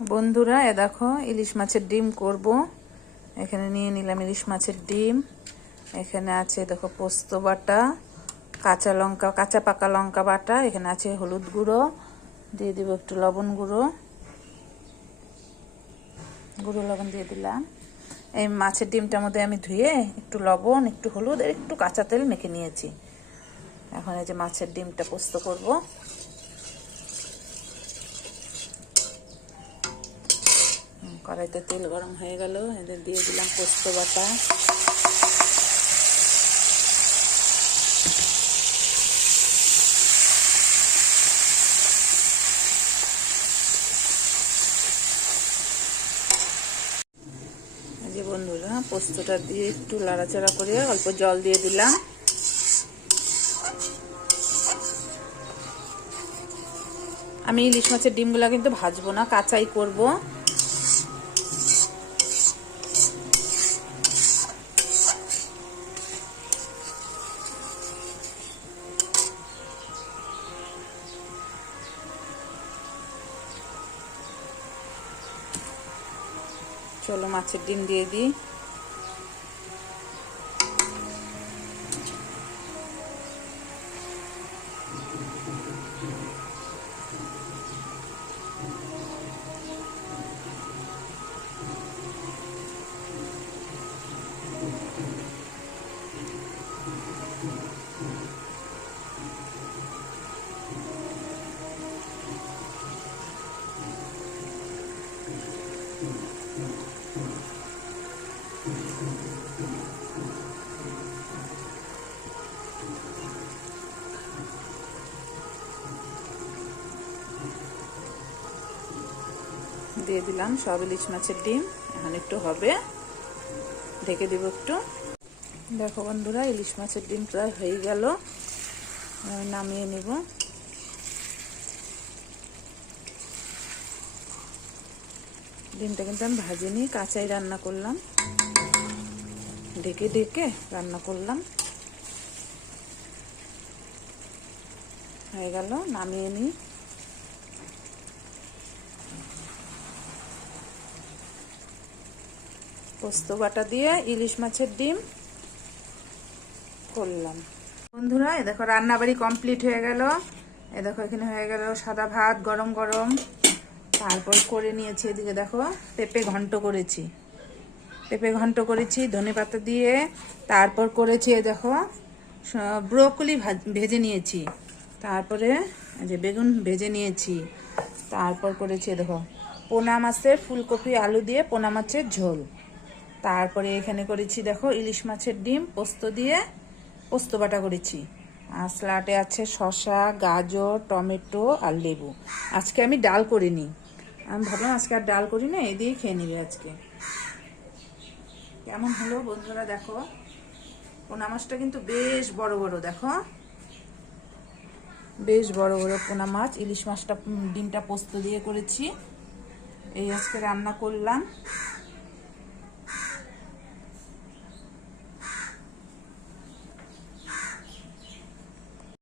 বন্ধুরা, এ দেখো ইলিশ মাছের ডিম করব। এখানে নিয়ে নিলাম ইলিশ মাছের ডিম। এখানে আছে দেখো পোস্ত বাটা, কাঁচা লঙ্কা, কাঁচা পাকা লঙ্কা বাটা, এখানে আছে হলুদ গুঁড়ো, দিয়ে দিব একটু লবণ গুঁড়ো, লবণ দিয়ে দিলাম। এই মাছের ডিমটার মধ্যে আমি ধুয়ে একটু লবণ, একটু হলুদ আর একটু কাঁচা তেল মেখে নিয়েছি। এখন এই যে মাছের ডিমটা পোস্ত করব। কড়াইতে তেল গরম হয়ে গেল, এদের দিয়ে দিলাম পোস্ত বাটা, যে বন্ধুরা পোস্তটা দিয়ে একটু লাড়াচাড়া করে অল্প জল দিয়ে দিলাম। আমি ইলিশ মাছের ডিমগুলা কিন্তু ভাজবো না, কাঁচাই করব। চলো মাছের ডিম দিয়ে দিই। দিয়ে দিলাম সব ইলিশ মাছের ডিম। এখন একটু হবে, ঢেকে দিব একটু। দেখো বন্ধুরা, ইলিশ মাছের ডিম প্রায় হয়ে গেল, আমি নামিয়ে নেব। ডিমটা কিন্তু আমি ভাজিনি, কাঁচাই রান্না করলাম, ঢেকে ঢেকে রান্না করলাম। হয়ে গেল, নামিয়ে নিই। পোস্ত বাটা দিয়ে ইলিশ মাছের ডিম করলাম। বন্ধুরা, এ দেখো রান্নাবাড়ি কমপ্লিট হয়ে গেল। এ দেখো এখানে হয়ে গেল সাদা ভাত গরম গরম। তারপর করে নিয়েছি এদিকে দেখো পেঁপে ঘন্ট করেছি, ধনেপাতা দিয়ে। তারপর করেছি এ দেখো ব্রোকলি ভেজে নিয়েছি, তারপরে যে বেগুন ভেজে নিয়েছি। তারপর করেছি দেখো পোনা মাছের ফুলকপি আলু দিয়ে পোনা মাছের ঝোল। তারপরে এখানে করেছি দেখো ইলিশ মাছের ডিম পোস্ত দিয়ে পোস্ত বাটা করেছি। আর স্যালাডে আছে শসা, গাজর, টমেটো আর লেবু। আজকে আমি ডাল করিনি, আমি ভাবলাম আজকে আর ডাল করি না, এই দিয়েই খেয়ে নিবে আজকে। কেমন হলো বন্ধুরা দেখো, পোনা মাছটা কিন্তু বেশ বড় বড়, দেখো বেশ বড় বড় পোনা মাছ। ইলিশ মাছটা ডিমটা পোস্ত দিয়ে করেছি, এই আজকে রান্না করলাম।